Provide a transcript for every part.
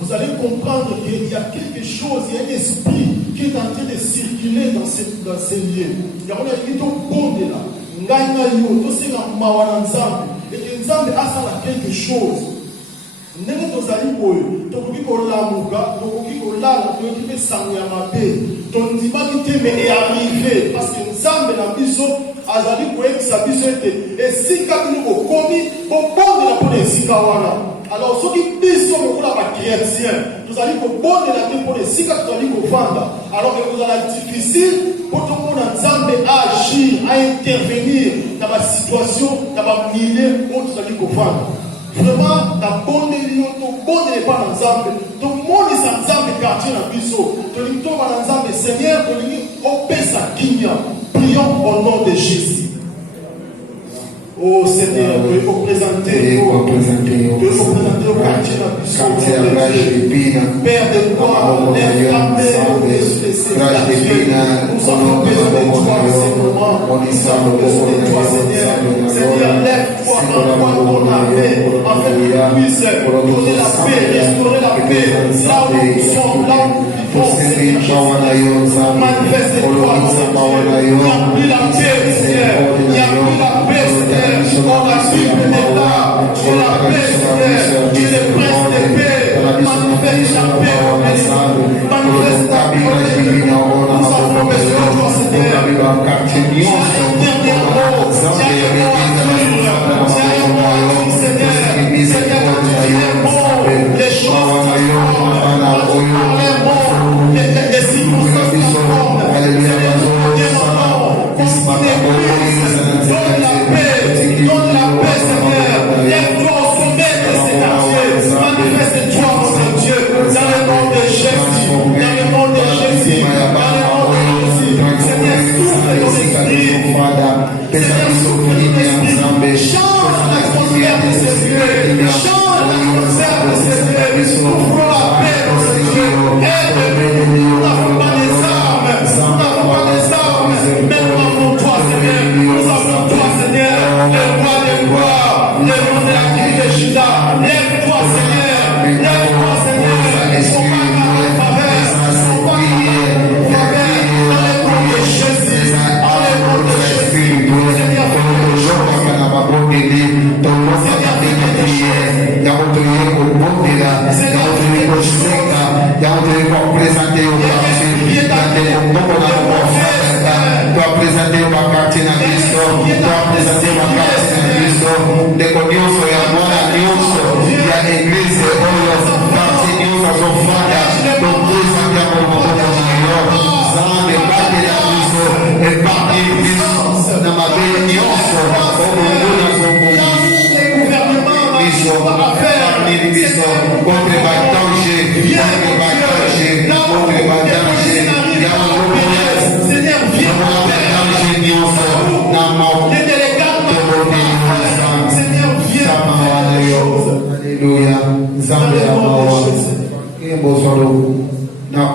Vous allez comprendre qu'il y a quelque chose, il y a un esprit qui est en train de circuler dans ces lieux. Il y a un bon de là. Et que Nzambe a quelque chose. Ndenge tozali boye tokoki kolamuka tokoki kolala tokoki mpe sango ya mabe tondimaki te me earrive parce que Nzambe na biso azali koyebisa biso ete esika bino bokomi bobondela mpona esika wana. Alors soki biso lokola bakretien tozali kobondela te mpona esika tozali kovanda alors ekozala difficile mpo tomona Nzambe agir a intervenir na basituation na bamilie oyo tozali kovanda. Vraiment, la bonne lion, ton bon n'est pas dans Nzambe. Ton monde est dans Nzambe quartier dans Bisso. Ton limito va dans Nzambe Seigneur, ton limito au Pesa Kinya. Prions au nom de Jésus. Oh Seigneur, tu veux présenter au quartier dans Bisso. Père de gloire, lève ta main au-dessus de ces quartiers. Nous avons besoin de toi, Seigneur. Nous avons besoin de toi, Seigneur. Seigneur, lève-toi en toi ton armée, afin que tu puisses donner la paix, restaurer la paix, là où nous sommes, là où nous vivons, Seigneur. Manifeste-toi, Seigneur. Il n'y a plus la paix, Seigneur. Il n'y a plus la paix, Seigneur. On a suivi l'État, sur la paix, Seigneur. Il est prince de paix. Manifeste la paix, manifeste ta paix. Nous avons besoin de toi, Seigneur. Donne la paix, Seigneur. Lève-toi au sommet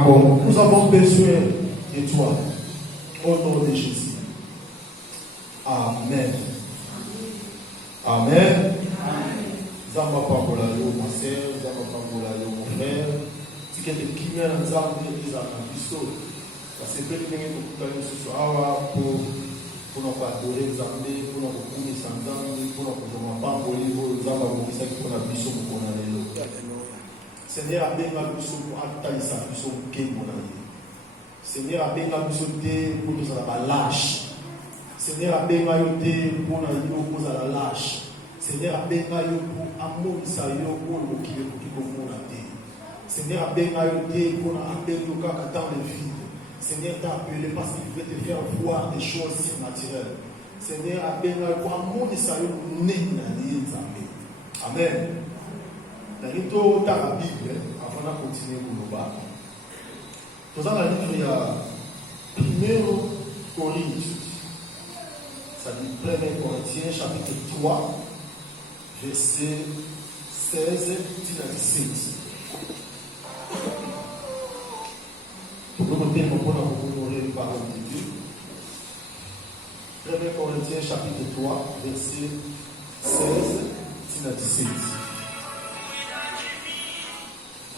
Nous avons besoin de toi. Au nom de Jésus. Amen. Amen. Zamba Pakola yo, ma sœur, Zamba Pakola yo, mon frère. Si quelqu'un qui vient dans Zamba, il est dans le bistrot. Parce que peut-être que nous allons ce soir pour nous adorer Zamba, pour nous reconnaître Zamba, pour nous pas pour les Zamba, pour nous pour nous bistrot, pour nous aller là. Seigneur, a bien la bistrot pour attaquer sa bistrot pour qu'il nous aille. Seigneur, a bien la bistrot pour nous aller lâche. Seigneur, a bien la bistrot pour nous aller lâche. Seigneur, a bien la bistrot pour amour ça yo pour nous qui nous Seigneur, a bien la bistrot pour nous appeler le cas dans les vies. Seigneur, t'a appelé parce qu'il veut te faire voir des choses surnaturelles. Seigneur, a bien la bistrot pour amour ça yo né dans les Amen. Amen. Dans la Bible, avant de continuer pour nous battre, nous allons lire 1 Corinthiens, ça dit 1 Corinthiens, chapitre 3, verset 16 à 17. Pour nous noter, nous allons honorer la parole de Dieu. 1 Corinthiens, chapitre 3, verset 16 à 17.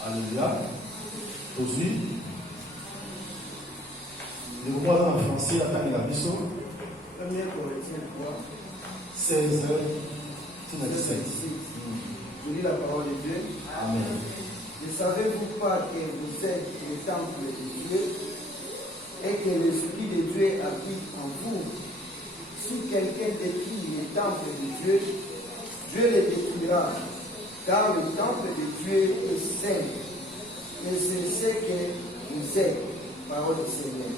Alléluia. Aujourd'hui, nous allons voir en français la taille de la mission. 1 Corinthiens 3, 16 à 17. Je lis la parole de Dieu. Amen. Ne savez-vous pas que vous êtes le temple de Dieu et que l'Esprit de Dieu habite en vous? Si quelqu'un détruit le temple de Dieu, Dieu le détruira. Car le temple de Dieu est saint, et c'est ce que vous êtes, parole du Seigneur.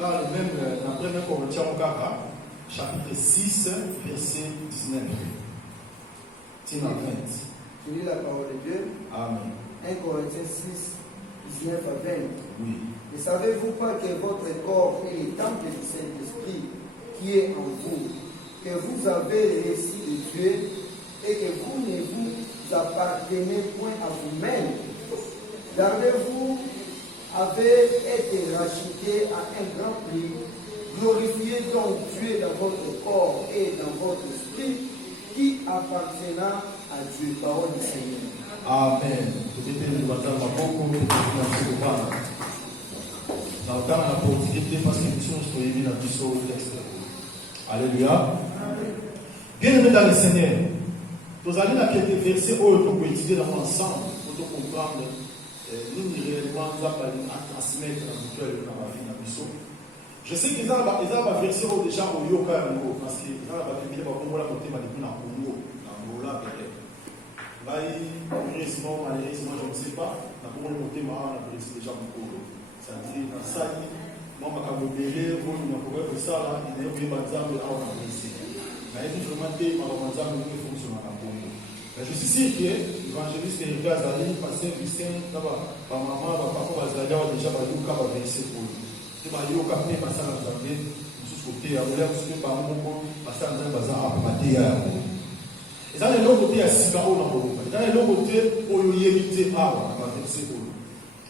Car même dans 1 Corinthiens chapitre 6, verset 19. Je lis la parole de Dieu. Amen. 1 Corinthiens 6, 19 à 20. Oui. Ne savez-vous pas que votre corps est le temple du Saint-Esprit qui est en vous, que vous avez reçu de Dieu, et que vous ne vous appartenez point à vous-même. Gardez-vous, avez été racheté à un grand prix. Glorifiez donc Dieu dans votre corps et dans votre esprit, qui appartiendra à Dieu. Parole du Seigneur. Amen. Alléluia. Bien-aimés dans le Seigneur, nous allons à quelques versets où nous pouvons étudier ensemble pour comprendre nous réellement nous allons transmettre dans le cœur dans la vie de la mission. Je sais qu'ils ont des versets où déjà au Yoka parce qu'ils ont des versets où la côté depuis la Congo, l'Angola peut-être. Là, malheureusement, je ne sais pas, la côté ma la versé déjà au Congo. C'est-à-dire dans ça, moi je vais vous dire que ça là, il y a eu des exemples là on a versé. Mais il faut vraiment que ma exemple ne fonctionne pas. Mais je suis sûr que l'évangéliste et les Azali, pasteur Lucien, maman, papa, Azali, déjà versé pour lui. Et il y a eu pasteur Azali, côté, à l'heure où par mon pasteur Azali, bazar à mater à la et dans le côté à Sikao dans le dans le côté où il y a évité à versé pour lui.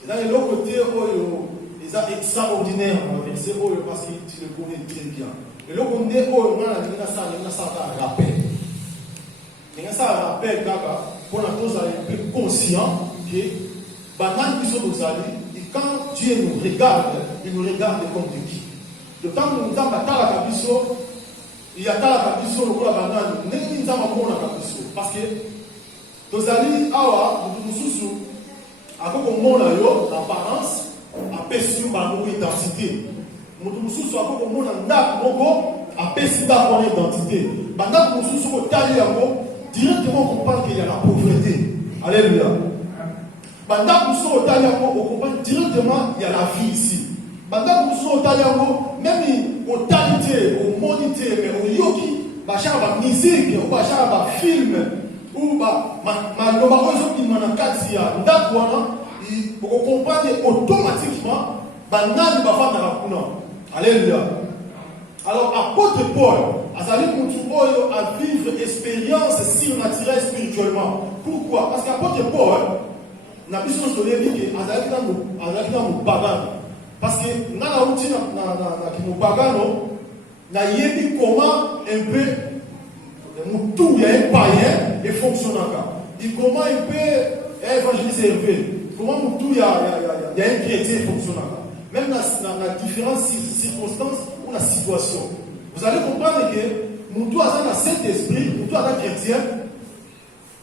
Et dans le côté où il est extraordinaire à versé pour lui parce que tu le connais très bien. Et l'autre côté où on a ça rappel. Il y a ça rappel, pour la chose un peu conscient que banane qui sont aux alliés, et quand Dieu nous regarde, il nous regarde comme de qui. Le temps où nous avons la cabisso, il y a la cabisso, le coup la banane, nous avons la cabisso. Parce que nos alliés, nous sommes à quoi qu'on monte l'apparence, à perçu par nos identité. Nous sommes à quoi qu'on monte à perçu par nos identité. Maintenant, nous sommes au taillé directement on comprend qu'il y a la pauvreté. Alléluia. Pendant que nous sommes au Taliamo, on comprend directement qu'il y a la vie ici. Pendant que nous sommes au Taliamo, même au Talité, au Monité, mais au Yoki, il y a la musique, il y a le film, ou on comprend automatiquement il va faire. Alléluia. Alors, apôtre Paul, Azali Moutou à vivre expérience surnaturelle spirituellement. Pourquoi? Parce qu'apôtre Paul, n'a pas besoin de dire que Azali dans mon bagan. Parce que dans la routine, dans mon bagan, n'a pas comment un peu Moutou, il y a un païen et fonctionne encore. Il comment il peut évangéliser, comment Moutou, il y a un chrétien et fonctionne encore. Même dans différentes circonstances ou la situation. Vous allez comprendre que nous doit avoir un Saint-Esprit, nous doit avoir un chrétien,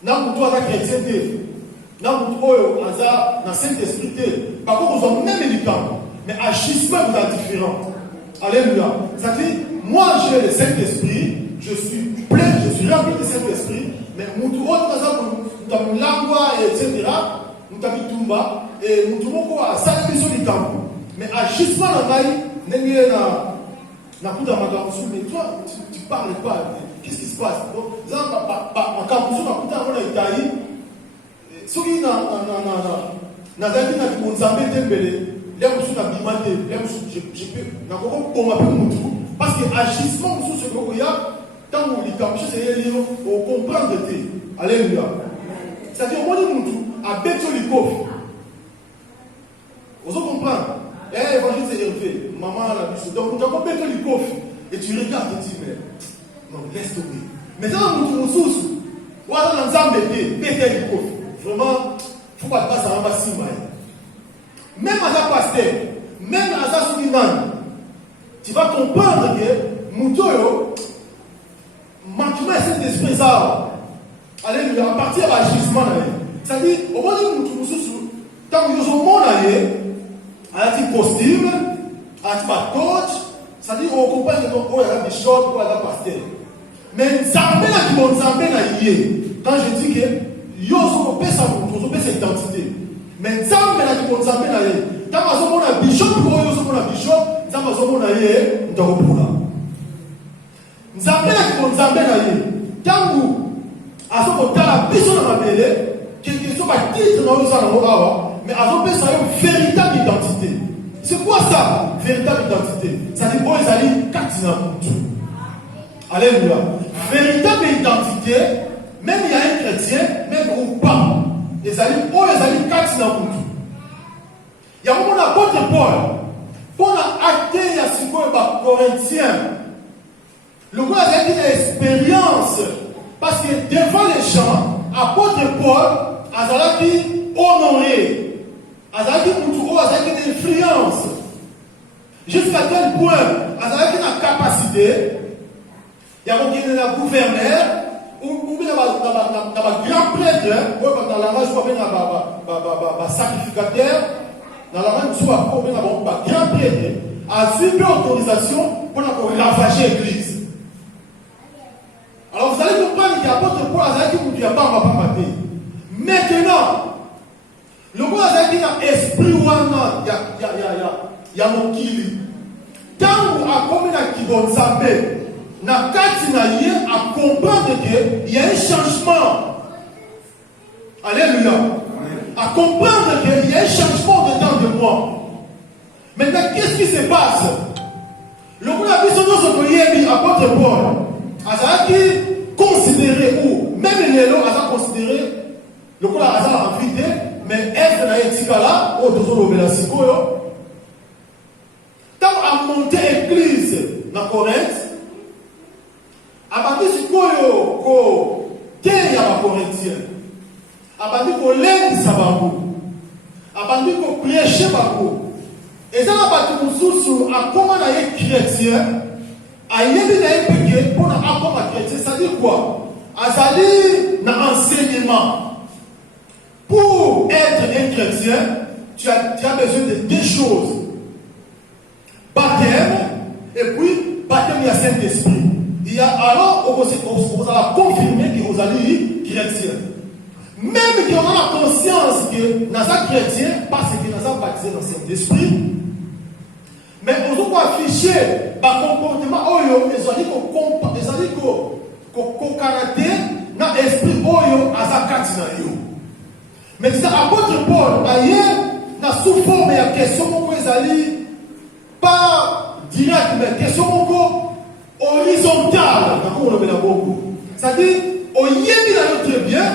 nous doit avoir un chrétien, nous doit avoir un Saint-Esprit. Par contre, nous avons même les camps, mais agissement vous êtes différent. Alléluia. C'est-à-dire, moi j'ai le Saint-Esprit, je suis plein, je suis rempli du Saint-Esprit, mais nous avons langue, etc. Nous avons tout bas, et nous avons quoi? Ça, c'est le camp. Mais agissement dans la vie, mais toi, tu parles pas. Qu'est-ce qui se passe? Parce que agissement, on comprend. Alléluia. C'est-à-dire, vous comprenez? Évangile c'est élevé. Maman l'a dit. Donc, nous avons bêté le coffre. Et tu regardes et tu dis, mais non, laisse tomber. Mais dans nous sous, on a un ensemble bêté le coffre. Vraiment, il ne faut pas passer à un si mal. Même à la pasteur, même à la souliman, tu vas comprendre que Moutoyo, manquement cet esprit ça. Alléluia, à partir de l'agissement. C'est-à-dire, au moment où nous sommes, tant que nous sommes à un costume, à un coach, c'est-à-dire qu'on comprend que il y a des choses pour aller pasteur. Mais ça me qui vont quand je dis que yo so peut sa cette identité. Mais ça me qui vont s'appeler là. Tant que on a bishop pour yo so on a bishop, ça va so on a yé, on pour là. Ça me qui vont s'appeler là. Tant que à ce qu'on t'a la bishop dans la mêlée, quelque chose va titre dans le salon. Mais avant ça, il y a une véritable identité. C'est quoi ça, véritable identité? Ça dit, bon, ils allaient katina. Alléluia. Véritable identité, même il y a un chrétien, même ou pas, ils allaient katina. Il y a un moment apôtre Paul, pour acter, il y a ce qu'on va Corinthien. Le gars a une expérience, parce que devant les gens, apôtre Paul, Azalaki honoré. Azalaki Moutouro, Azalaki une influence. Jusqu'à quel point Azalaki a une capacité. Il y a un gouverneur, ou bien un grand prêtre, dans la rage, un sacrificateur, dans la rage, un grand prêtre, a suivi autorisation pour ravager l'église. Alors vous allez comprendre qu'il y a apôtre Paul, Azalaki Moutouro, pas maté. Maintenant, le mot a dit esprit wana ya mokili. Tant à combien qui vont s'appeler, na kati na yé à comprendre qu'il y a un changement. Alléluia. À comprendre qu'il y a un changement dedans de moi. Maintenant, qu'est-ce qui se passe? Le mot a dit son nom apôtre Paul. Azaki considéré ou même les lots a considéré le coup a invité. Mais est-ce na etikala o tozo lobela sikoyo tant à monter église na Corinthe abandi sikoyo ko te ya ba Corinthien abandi kolendisa bango, abandi koprêcher bango. Et ça, bato mosusu akoma na ye chrétien, ayebi na ye peke pour na akoma chrétien, ça dit quoi? Azali na enseignement. Pour être un chrétien, tu as besoin de deux choses. Baptême, et puis baptême, il y a Saint-Esprit. Il y a alors, on va confirmer que vous allez chrétien. Même qu'on a la conscience que nous sommes chrétiens, parce que nous sommes baptisés dans Saint-Esprit, mais on doit afficher par comportement, ils ont caractère dans l'esprit, mais c'est l'apôtre Paul, ailleurs, sous forme de question, pas direct, mais question horizontale. C'est-à-dire, au yébi dans notre bien,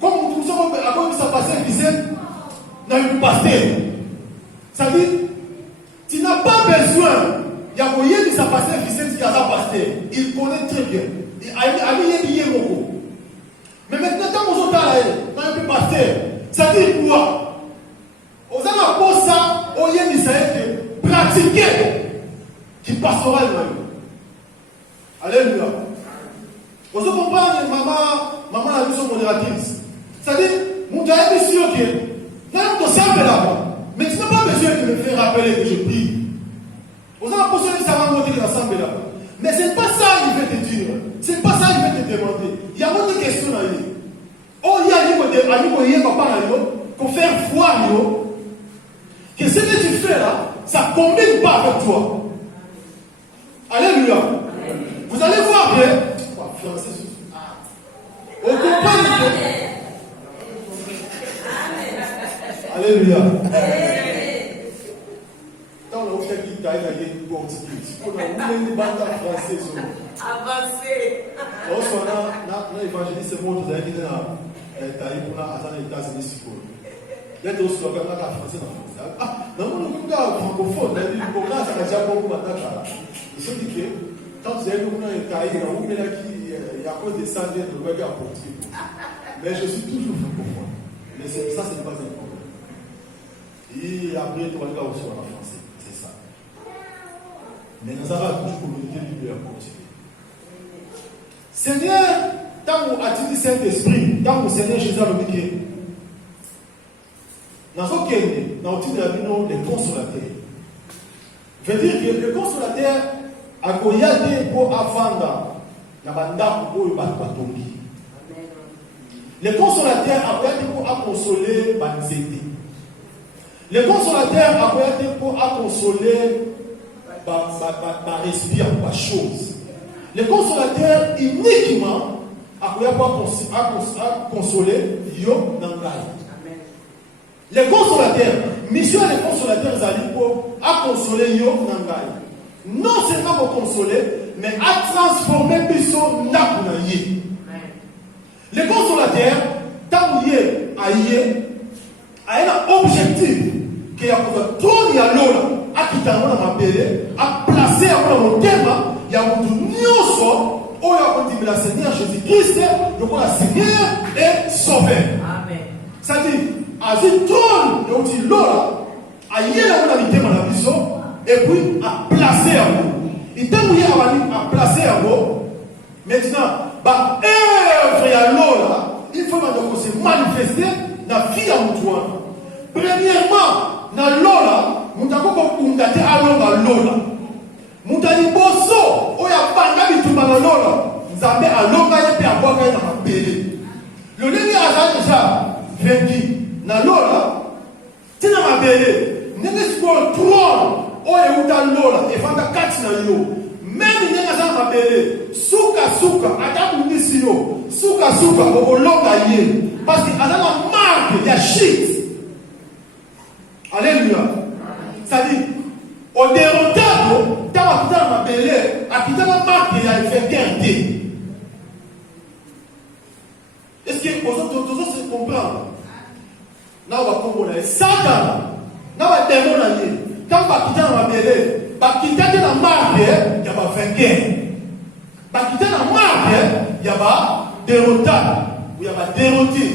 comme nous sommes à cause de sa pasteur qui s'est dans le pasteur. C'est-à-dire, tu n'as pas besoin, il y a au yébi sa pasteur qui s'est qui a sa pasteur. Il connaît très bien. Mais maintenant, quand nous sommes dans le pasteur, ça dit quoi? Aux alentours ça, au yébi ça est pratiquer qui passera le. Alléluia. Vous comprenez, maman a vu son modératrice. C'est-à-dire, mon gars est sûr que, même qu'on s'appelle là-bas, mais tu n'as pas besoin de me faire rappeler que je prie. Vous avez posé que ça va monter dans l'assemblée là-bas. Mais ce n'est pas ça qu'il veut te dire. Ce n'est pas ça qu'il veut te demander. Il y a beaucoup de questions à lui. Oh, il y a des papa qu'on fait voir, que ce que tu fais là, ça ne combine pas avec toi. Alléluia. Vous allez voir que, on comprend que. Alléluia. Dans le fait qu'il y a une portugais, on a une bande française. Avancez. On soit là, l'évangéliste est mort, vous avez dit là, pour les États-Unis. Il y a des choses qui sont français dans le monde. Ah, non, on est francophone, on commence à dire beaucoup maintenant. Ils sont dit que quand vous avez un cahier, il y a cause des centaines de regards portugais. Mais je suis toujours francophone. Mais ça, ce n'est pas un problème. Et après, tu vas le aussi en français. C'est ça. Mais nous avons toujours communiqué du en portugais. Seigneur, tant que tu dis Saint-Esprit, tant que Seigneur Jésus a le métier, dans ce cas, dans le titre de la Bible, les consolateurs. Je veux dire que les consolateurs, à Goyade pour Afanda, la banda pour Batongi. Les consolateurs, à Goyade pour consoler Banzété. Les consolateurs, à Goyade pour consoler respirer par chose. Les consolateurs, uniquement, à Goyade pour consoler Yo Nangai. Les consolateurs, mission des consolateurs pour consoler Yo Nangai. Non seulement pour consoler, mais à transformer Bisso Nakunaye. Les consolateurs, tant qu'il a un objectif qui est pour tourner à l'eau, à quitter à placer à mon thème, il y a un nyoso, où il y a continué la Seigneur Jésus-Christ, donc le Seigneur est sauvé. Amen. C'est-à-dire, à ce trône, il y a l'eau, à y aller à la thème à la Bisso, et puis à placer à vous. Et tant qu'il y a placer à vous, maintenant, œuvre à l'eau là, il faut se manifester dans la vie à Moutouan. Premièrement, dans l'eau là, nous avons constaté à l'eau là. Nous avons bosso, où il y a pas de tout dans l'eau là. Nous avons à l'eau là, il y a pas de pédé. Le dernier agent déjà, vaincu, dans l'eau là, c'est dans ma pédé. Nous avons trône. Oye uta lola efanda kati na yo même nyanga za mabele suka ata mundisi yo suka okolonga ye parce que ana la marque ya shit. Alléluia. Ça dit au dérotado ta kuta mabele akita la marque ya effectivité. Est-ce que vous autres se comprendre? Na va comprendre Satan na va démoner. Quand Bakita va mêler, Bakita de la marque, il y a pas vainqueur. Bakita de la marque, il y a pas dérotant, il y a pas déroté.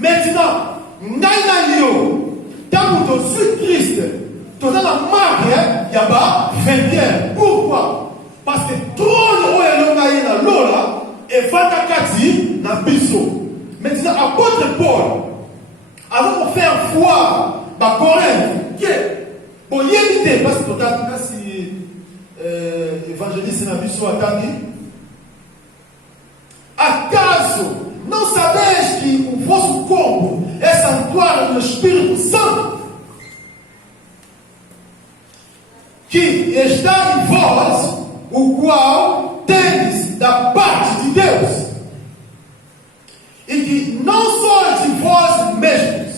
Maintenant, quand tu suis Christ, tu as la marque, il y a pas 21. Pourquoi? Parce que trop de l'eau et Fatakati na biso. Maintenant, apôtre Paul, avant de faire foi, à Corinthe, qui est pour y éviter, parce que tu as si évangéliste na biso attendez. Acaso não sabeis que o vosso corpo é santuário do Espírito Santo, que está em vós, o qual tendes da parte de Deus, e que não sois de vós mesmos,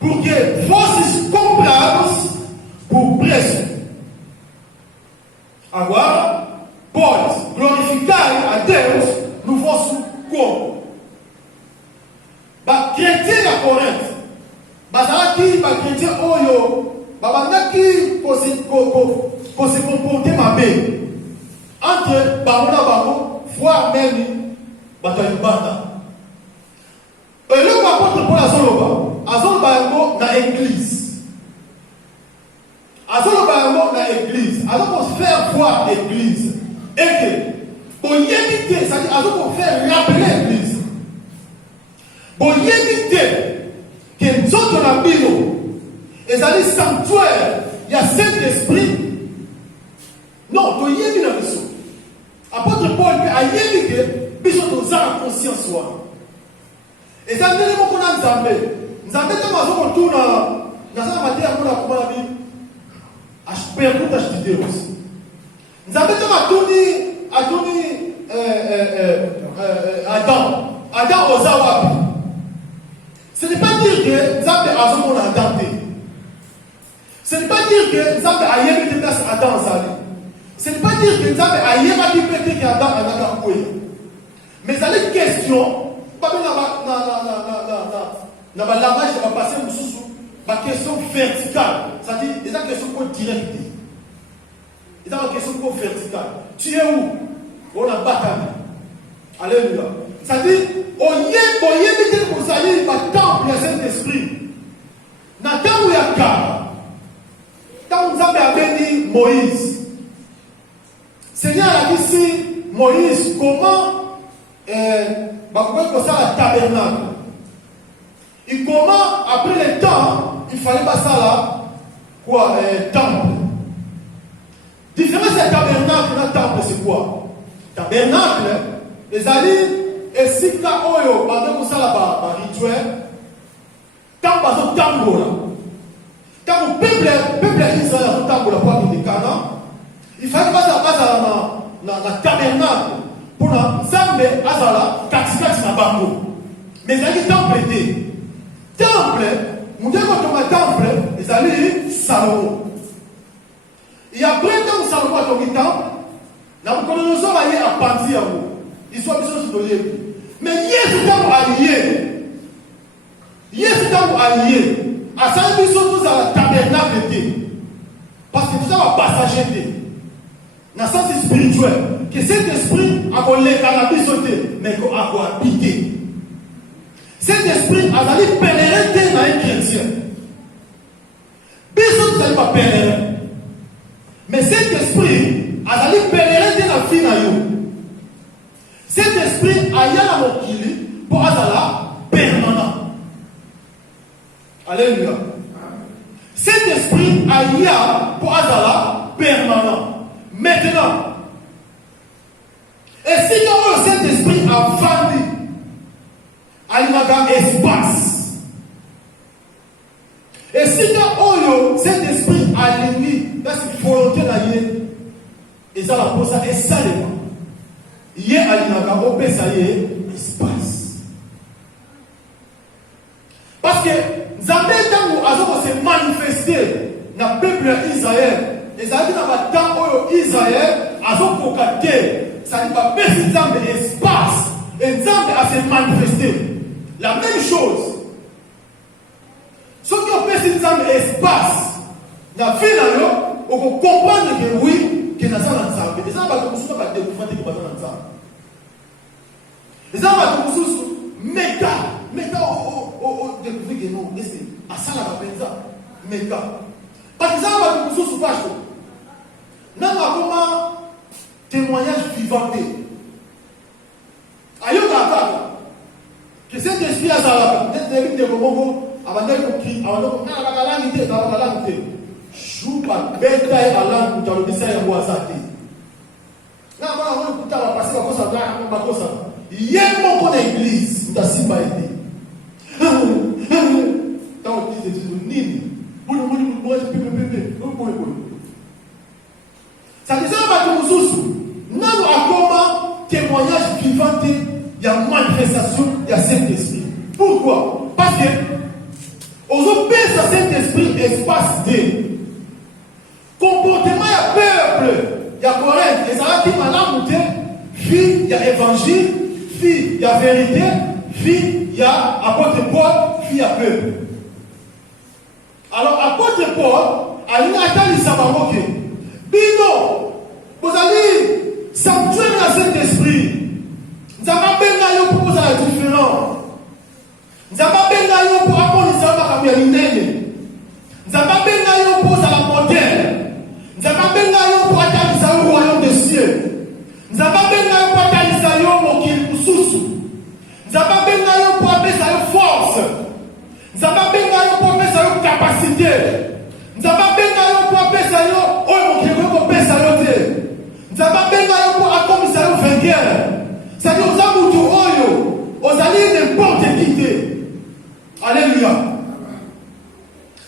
porque fostes comprados por preço. Agora, podes glorificar a Deus no vosso corpo. Ba chrétien à Corinthe, bazalaki ba chrétien oyo, babandaki ko se comporter mabe entre bango na bango, voire même bato ya libanda. Eloko apôtre Paul azoloba yango na église. Azoloba yango na église, azoko faire voir l'église. Et que, pour y éviter, c'est-à-dire, pour faire rappeler l'église, pour y éviter que nous autres dans la Bible, et ça dit sanctuaire, il y a Saint-Esprit. Non, tu y évites la mission. Apôtre Paul a évité, mission de la conscience. Et ça dit, qu'on a Nzambé. Nzambé, tu as retourné dans la matière, on a comment la Bible. Je perds tout acheter aussi. Nous avons Adam aux Awabi. Ce n'est pas dire que nous avons adapté. Ce n'est pas dire que nous avons ailleurs de place Adam Zali. Ce n'est pas dire que nous avons ailleurs de place Adam Anaka. Mais ça est une question, pas bien dans la lavage, ça va passer une question verticale. C'est-à-dire, c'est une question directe. C'est une question verticale. Tu es où? On a battu. Alléluia. C'est-à-dire, on y est pour salir le temple du Saint-Esprit. Dans le temps où il y a Kaba, quand vous avez béni Moïse, Seigneur a dit ici, Moïse, comment ça le tabernacle. Et comment, après le temps, il fallait pas ça là, quoi, temple. Différence du tabernacle et le temple, c'est quoi? Tabernacle, les alliés, et si tu as oyo, pendant que ça là, rituel, quand par exemple, tango là, quand le peuple Israël a un tango là, pour qu'il Canaan, il fallait pas ça dans le tabernacle, pour que Zambé, Azala, Katikati na bango. Mais ça dit temple était. Temple, mon Dieu, quand on a temple, les alliés, Salomon. Et après, quand Salomon a ton temple, Nabucodonosor a lié à Panti à vous. Il soit besoin de se donner. Mais Yesu temps allié. Yesu temps allié. À ça, ils sont tous à la tabernacle. Parce que tout ça va passager. Dans le sens spirituel. Que cet esprit a volé cannabis sauté, mais qu'on a habité. Cet esprit a dit pèlerin dans un chrétien. Personne ne sait pas pèlerin. Mais cet esprit a dit pèlerin dans la vie. Cet esprit a dit à mon kili pour Azala permanent. Alléluia. Cet esprit a dit pour Azala permanent. Maintenant, et si nous cet esprit a vendu, il y a un espace. Et si nous cet esprit a limité, parce qu'il faut volonté d'aller, et ça la pose ça, et ça les voit. Il y a un espace. Parce que Zambé, quand nous se manifester dans le peuple d'Israël, et ça dit dans le temps où Israël a cocaté, ça dit pas baisser Zambé espace, et Zambé a se manifester. La même chose. Ce qui a baissé Zambé espace, dans la vie, on comprend que oui, que nous sommes dans Zambé. Et ça va nous faire découvrir que nous sommes dans Zambé. Les gens vont nous méga découvrir que non, à ça la pensa méga. Par exemple, va nous pas non comment témoignage vivant. Ayo kaka que cet esprit a ça là, des Congo avant de la langue joue pas bête à la langue dans le message à Wazati. Na ba on kuta ba passer ba kosa ba kosa. Yemo ko na église, ndasi ba été. Tant que tu dis nini, pour moi je peux. Ça dit ça va que nous non akoma témoignage vivant, il y a manifestation, il y a Saint-Esprit. Pourquoi? Parce que aux pays de Saint-Esprit espace de comportement il y a peuple. Il y a Corinthe, les Arabes qui m'ont monté, fille, il y a évangile, fille, il y a vérité, fille, il y a apôtre Paul, fille, il y a peuple. Alors, apôtre Paul, à l'Inatal, il s'en va moquer. Bino, vous allez sanctuer dans cet esprit. Nous avons bien pour vous la différence. Nous avons bien pour apprendre les hommes à l'inéné. Nous avons bien pour la moderne. Nous avons bien pour atteindre le royaume des cieux. Nous avons bien pour atteindre le sous. Nous avons bien pour appeler ça force. Nous avons bien pour appeler ça capacité. Nous avons bien pour appeler ça nous avons bien pour accomplir ça vainqueur. C'est-à-dire aux amoutous aux alliés n'importe qui. Alléluia.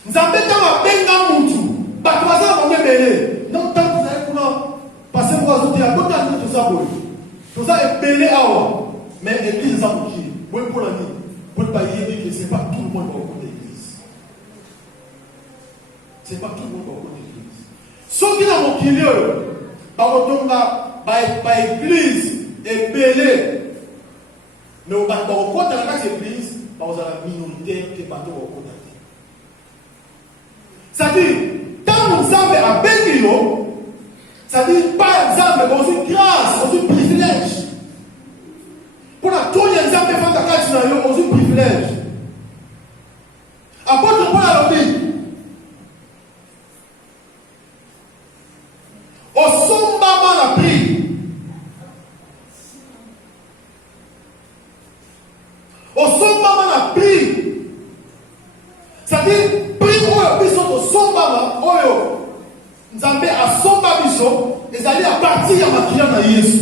Nous avons bien moutou. Pas trois ans on est belé. Non tant que vous allez pouvoir passer pour ajouter à côté de tout ça. Tout ça est belé à eux. Mais l'église a bouqué. Oui pour la nuit. Pour ne pas y aller que ce n'est pas tout le monde au côté de l'église. Ce n'est pas tout le monde au côté de l'église. Ceux qui n'ont pas lieu, par l'église est belé. Mais au côté de l'église, par la minorité qui est pas au côté. C'est-à-dire, quand nous sommes à Benguilo, c'est-à-dire, par exemple, dans une grâce, dans un privilège. Pour la tournée, nous avons fait la carte dans un privilège. Apôtre Paul a dit, au sommet la prie. Au sommet la prie. C'est-à-dire, prie au biso au sommet oyo. Nous avons à sommet biso et allez à partir de ma cliente à Yesu.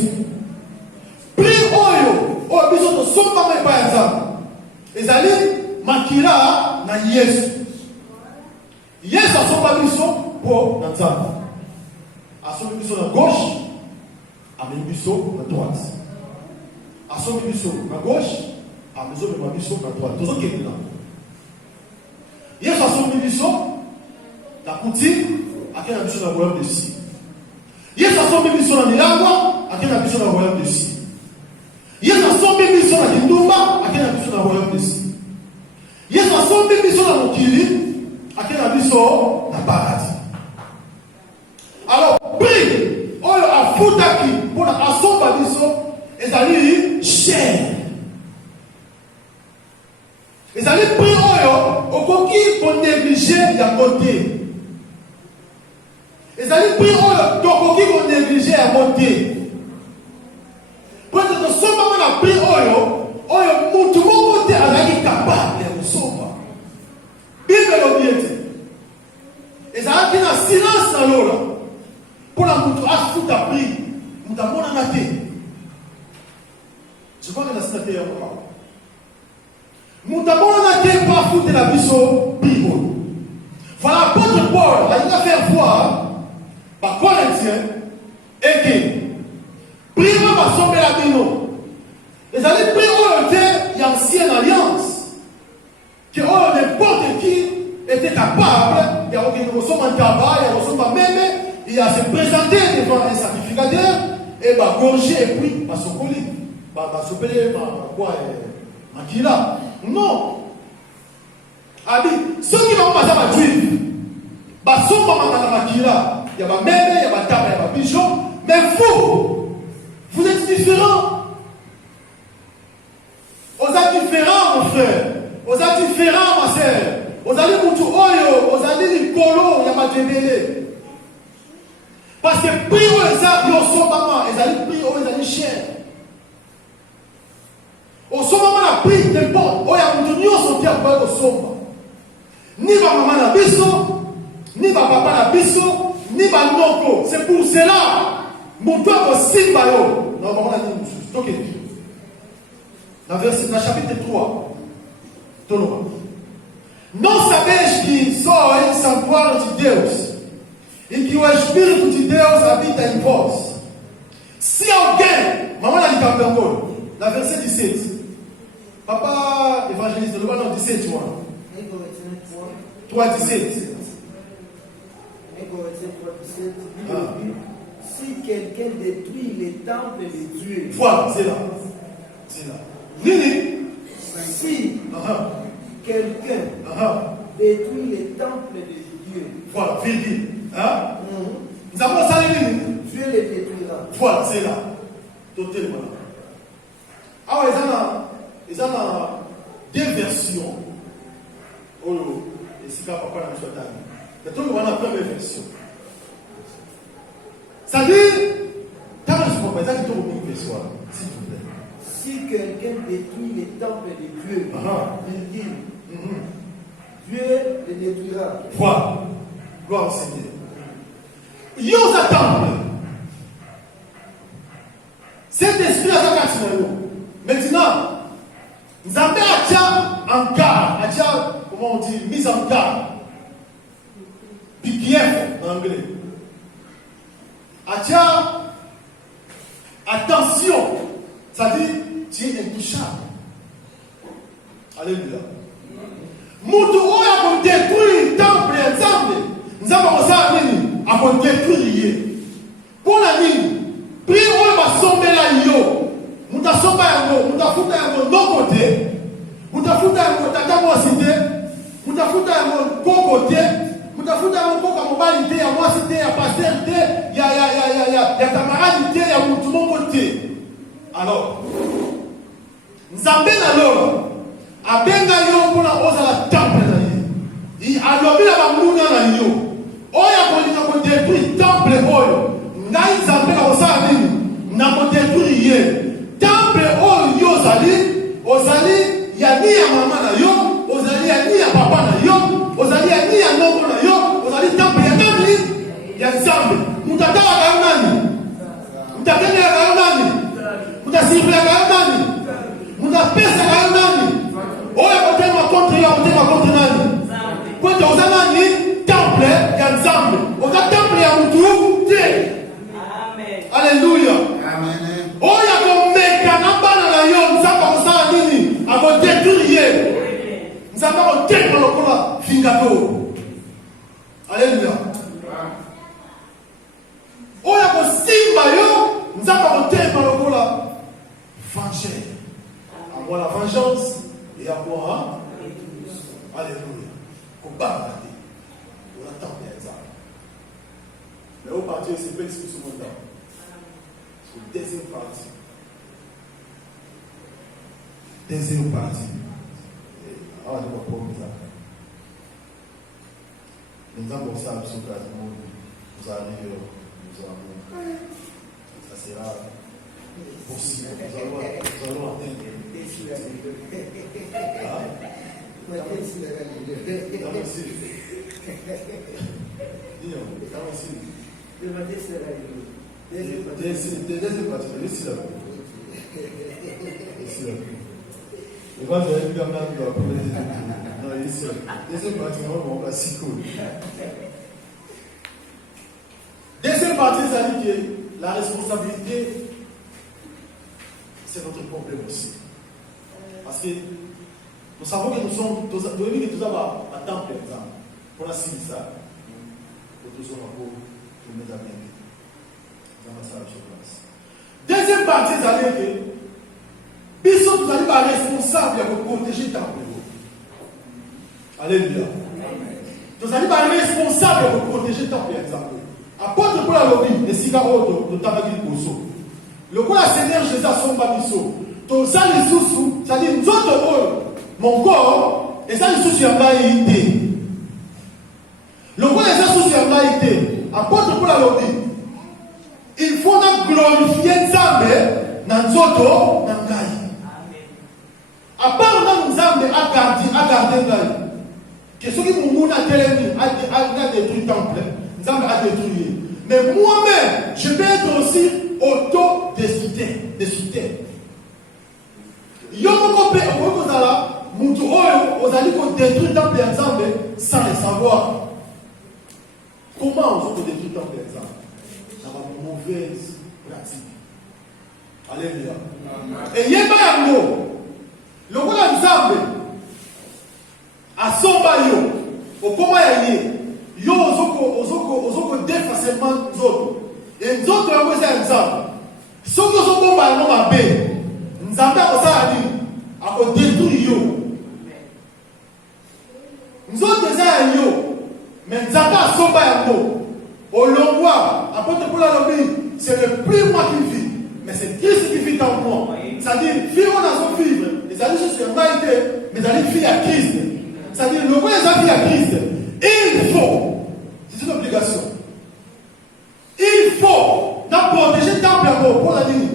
Prie oyo au biso au sommet par exemple. Et allez makila na Yesu. Yesu a sommet biso pour Nzambe. À son biso à gauche, à mes biso à droite. À son biso à gauche, à mes biso à droite. Tout ce qui est là. Yesu a son biso, la couture, à quel biso dans le royaume de ci. Yesu a son biso dans l'Ilagua, à quel biso dans le royaume de ci. Yesu a son biso dans l'Indumba, à quel biso dans le royaume de ci. Yesu a son biso dans le Kili, à quel biso dans le paradis. Alors, prie, on a foutu pour la son babiso, et ça lui cher. Et ça lui prie, au coquille pour négliger la côté. Et ça lui prie, au coquille pour négliger la côté. Pour que ce moment la prie, tout le monde est capable de recevoir. Bible l'obéité. Et ça a été un silence dans l'eau. Pour la moutou, à foutre à prix, nous avons un athée. Je crois que la cité est encore. Nous avons un athée pour foutre la biso Bible. Voilà, l'apôtre Paul, il a fait voir, par Corinthien, et que, priez-moi par son bélabino. Les années priorité, il y a ancienne alliance, que n'importe qui était capable, il y a un tabac, il y a un même. Il a se présenté devant un sacrificateur et va gorger et puis va se coller. Va se payer ma kila. Non. Abi, ceux qui vont passer à juif, va se faire ma kila. Il y a ma mère, il y a ma table, il y a ma bichon. Mais vous êtes différents. frère. Vous êtes différents, ma sœur. Vous allez mutu oyo, vous allez likolo, il y a ma débélé. Parce que prix où ils sont maman, ils allaient prix où ils allaient cher. Au sommet, la prix n'importe. Oh, il y a mutu nyo sont terre au sommet. Ni ma maman la biso, ni ma papa la biso, ni ma noko. C'est pour cela. Mon père aussi bayo. Non, on a dit ok. Dans le chapitre 3. Não sabeis que só em santuário de Deus e que o Espírito de Deus habita em vós. Se alguém, mamãe lá de Capitão, na verset 17, papa évangéliste, le ballon 17, moi. 3, 17. Si quelqu'un détruit les temples de Dieu, voilà, c'est là. C'est là. Nini. Si quelqu'un détruit les temples de Dieu, voilà, virgule. Hein? Nous avons ça, Dieu les détruira. Voilà, c'est là. Totalement. Alors, ils ont deux versions. Oh, et si papa n'a pas choisi. Il y a toujours la première version. Ça dit, quand je ne sais pas, c'est une version, s'il vous plaît. Si quelqu'un détruit les temples de Dieu, il dit, Dieu les détruira. Voilà. Gloire au Seigneur. Yo za temple. Cet esprit a continué. Maintenant, nous avons en garde, comment on dit, mise en garde. PPF en anglais. Attention, ça dit, tu es intouchable. Alléluia. Mutu oyo a détruire le temple ensemble. Nous avons ça à détruire. Pour la nuit, prix oyo va sommer là yo. Muta somba yango, muta futa yango non côté. Muta futa yango tata mo cité. Muta futa yango bon côté. Muta futa yango kwa mobalité ya moi cité ya pasteur ya camarade ya mutu mon côté. Alors, Nzambe na lolo abenga yo mpona ozala temple na ye. Alobi na bamuna na yo. Oyo akolinga kodétruire temple oyo. Ngai Nzambe na kosala nini? Na kodétruire ye. Temple oyo yo ozali ya ni ya mama na yo, ozali ya ni ya papa na yo, ozali ya ni ya noko na yo, ozali temple ya nani? Ya Nzambe. Mutatala kayo nani? Mutatenda kayo nani? Mutasifia kayo nani? Mutapesa kayo nani? Oya kotema contre ya kotema contre nani? Kwete oza nani? Temple ya Nzambe. Oza temple ya mutu te. Amen. Alléluia. Amen. Oya komeka na bana na yo Nzambe akosala nini? Akodétruire ye. Nzambe akotema lokola fingato. Alléluia. Oya kosimba yo Nzambe akotema lokola vengeur. Avoir la vengeance et avoir alléluia. Combattre. On attend bien ça. Mais au parti, c'est pas discussion de temps. C'est la deuxième partie. Deuxième partie. Ah, je vais prendre ça. Nous avons ça absolument. Nous arrivons. Nous allons. Ça sera possible. Nous allons atteindre. Deuxième partie, ça dit que la responsabilité, c'est notre problème aussi. Parce que nous savons que nous sommes tous à temps, par exemple, pour la civilisation. Pour tous les amis. Deuxième partie, ça veut dire que nous sommes responsables pour protéger le temple. Alléluia. Nous sommes responsables pour protéger le temple, par exemple. Apôtre pour la lobby, les cigarettes de Tabagil Bosso. Le quoi, Seigneur Jésus a son babiso. Tout ça, les sous, c'est-à-dire nous autres, mon corps, et ça, je suis en maïté. Le corps, et ça, je suis en maïté. Apôtre pour la lobby. Il faut glorifier Nzambe, Nanzoto, Nangai. À part Nzambe à garder Ngai. Que ceux qui m'ont a détruit le temple, Nzambe a détruit. Mais moi-même, je vais être aussi auto-destructeur. Yoko pe okozala mutu oyo ozali ko détruire temple ya Nzambe sans le savoir. Comment on se détruit temple ya Nzambe? Ça va une mauvaise pratique. Alléluia. Et yeba yango lokola Nzambe asomba yo okoma ya ye yo ozoko défacilement nzoto. Et nzoto yango eza ya Nzambe. Soki ozobomba yango mabe Nzambe akosala nini? Akodétruire yo. Nzoto eza ya yo. Mais Nzambe asomba yango. Olongwa, apôtre pour la lobby, c'est le plus moi qui vis. Mais c'est Christ qui vit en moi. C'est-à-dire, vivre dans son vivre. Les amis sur maïté, mais les amis vivent à Christ. C'est-à-dire, le roi les amis à Christ. Il faut, c'est une obligation. Il faut protéger le temple pour la nuit.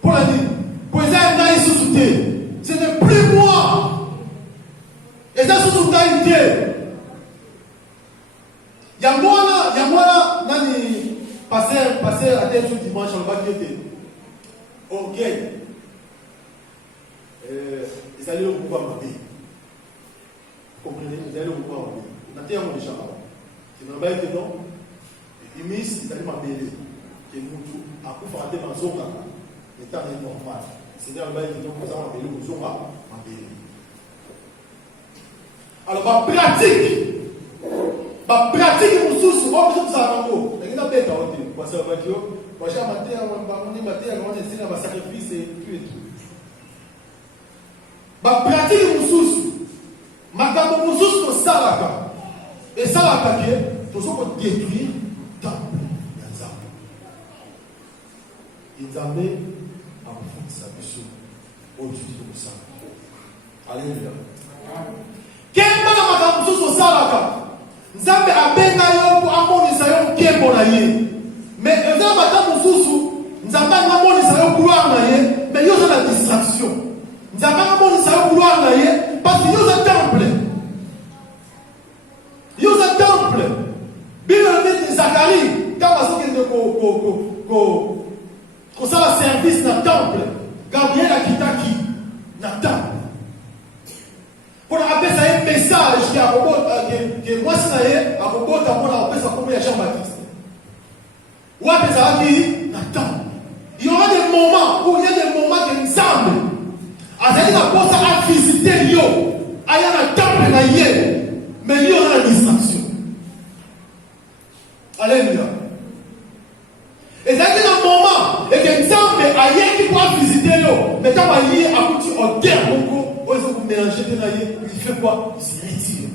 Pour la nuit. Pour les amis sous-soutés. Ce n'est plus moi. Et ça sous-soutés. Yamwana, nani, passer à tel jour dimanche, on va quitter. Ok. Ils allaient au pouvoir ma vie. Vous comprenez? Ils allaient au pouvoir ma vie. On a été à mon échange. C'est dans le bail que non. Ils misent, ils allaient m'appeler. Qui est moutou. À coup, il faut arrêter dans le zonga. L'état est normal. C'est dans le bail que non, vous allez m'appeler au zonga. M'appeler. Alors, ma pratique. Ma pratique mon sous on peut ça en il y a bête en dit parce que moi j'ai maté on essaie de sacrifice et tout. Ma pratique mon sous ma gamme mon sous to salaka et salaka qui to so ko détruire temple ya Nzambe. Nzambe a fait sa mission au-dessus de ça. Alléluia. Quel ma gamme sous to salaka Nzambe abenga yo pour amonisa yo nkembo na ye. Mais Nzambe ata mususu, Nzambe amonisa yo gloire na ye, mais yo za la distraction. Nzambe amonisa yo gloire na ye parce que yo za temple. Yo za temple. Bible dit Zacharie, quand on s'est ko sala service na temple, Gabriel a kitaki na temple. Pour appeler ça un message qui a que moi si naie a propos pour appeler ça comme Jean-Baptiste. Ou appeler ça qui n'attend. Il y aura des moments où il y a des moments que Nzambe a dit pour ça à visiter yo, à y a un temple na yé, mais il y aura la distraction. Alléluia. Et ça dit un moment et que Nzambe a y qui pourra visiter yo, mais quand il y a un petit odeur beaucoup. Vous mélangez il fait quoi? Il se retire.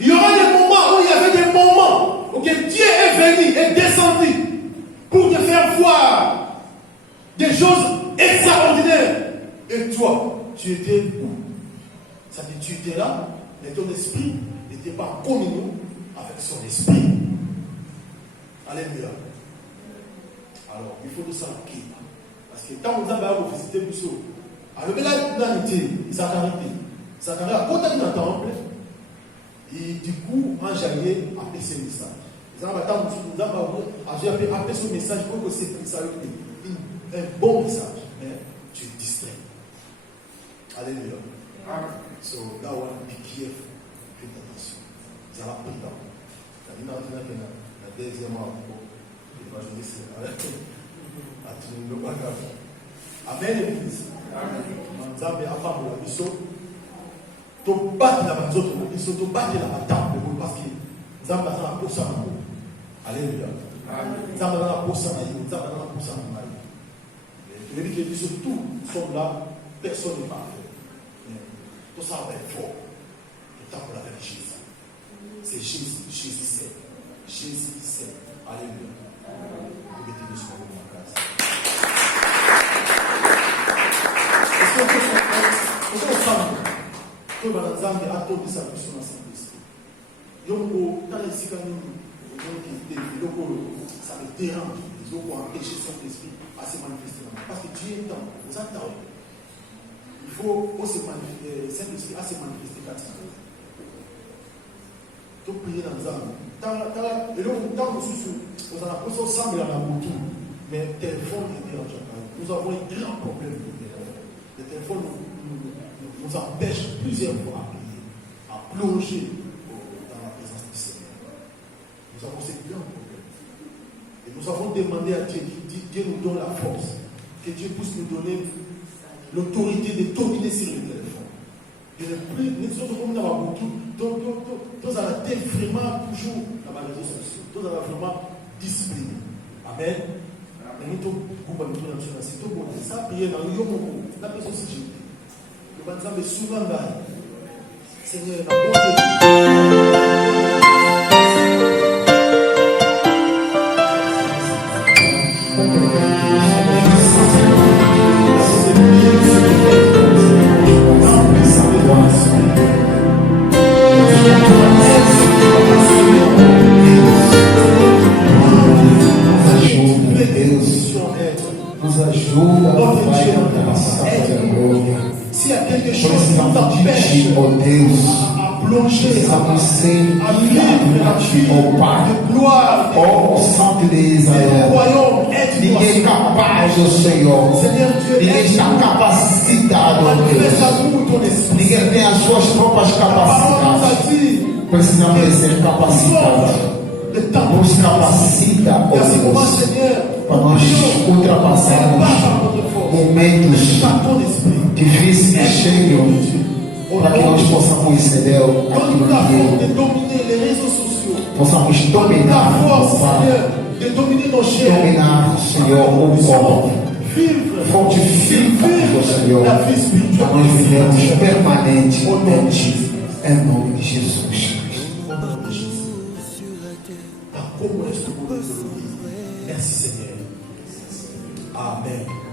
Il y aura des moments où il y avait des moments où Dieu est venu et descendu pour te faire voir des choses extraordinaires. Et toi, tu étais où? Ça dit tu étais là, mais ton esprit n'était pas en communion avec son esprit. Alléluia. Alors, il faut nous s'enquiller. Parce que quand on va visiter Bousso, alors là, Zacharie a contacté dans le temple et du coup, en janvier, a appelé ce message. Nous avons appelé ce message pour que c'est un bon message, mais tu es distrait. Alléluia. So, là, on a be careful. Faites attention. Ça va plus tard. La deuxième heure, l'évangéliste, amen. Nzambe afambola biso to batela banzoto na biso to batela batambe parce que Nzambe azala posa na yo. Alléluia. Nzambe azala posa na yo, Nzambe azala posa na ngai. Tu dis que biso tout sont là, personne n'est parfait. Tout ça va être fort. Le temple avec Jésus. C'est Jésus, Jésus c'est. Jésus c'est. Alléluia. Vous mettez le soir dans la grâce. Est-ce qu'on peut Vous avez ensemble. Tout le monde a tout ça sur la Saint-Esprit. Donc, dans les cycles, ça me dérange. Ils ont empêché Saint-Esprit à se manifester. Parce que Dieu est temps. Vous attendez. Il faut aussi Saint-Esprit à se manifester quand il veut. Donc, prier dans les âmes. Et donc, dans le sous vous en avez besoin ensemble dans la moto. Mais le téléphone est dérangeant. Nous avons un grand problème de téléphone. Le téléphone nous empêche plusieurs fois à prier, à plonger dans la présence du Seigneur. Nous avons ce grand problème. Et nous avons demandé à Dieu, Dieu nous donne la force, que Dieu puisse nous donner l'autorité de dominer sur le téléphone. De ne plus, nous sommes comme dans la moto, donc nous allons être vraiment toujours dans les réseaux sociaux, nous allons vraiment discipliner. Amen. Et nous avons ça prier dans le Yomoko, la personne si j'ai dit. Nous avons souvent Seigneur, nos ajuda a glória. Se há quelque chose qui nous empêche ó Deus, à plonger, estamos sempre à vivre la vie ó Pai, de gloire, ó Santo de le Israel. royaume est de Ninguém é capaz, ó Senhor. Seigneur Dieu, Ninguém está capacitado, ó Deus. manifeste-nous ton esprit. Ninguém tem as suas próprias La parole nous capacidades. a dit, Precisamos ser capacitados. le temps Nos capacita, ó Et à ce moment, Deus, Seigneur, para nós ultrapassarmos momentos par ton esprit, difíceis, cheios, para que nós possamos receber donne-nous aquilo la que force de dominer les réseaux sociaux. possamos Donne-nous la dominar, force, ó Pai, Seigneur, de dominer nos chairs. dominar, Senhor, o corpo. Vivre, Fortifica-nos, Senhor, la vie para nós vivermos spirituelle. permanentemente, em nome de Jesus Cristo. Au nom de Jésus. Par comment est-ce que vous nous le dites? Merci Seigneur. Amen.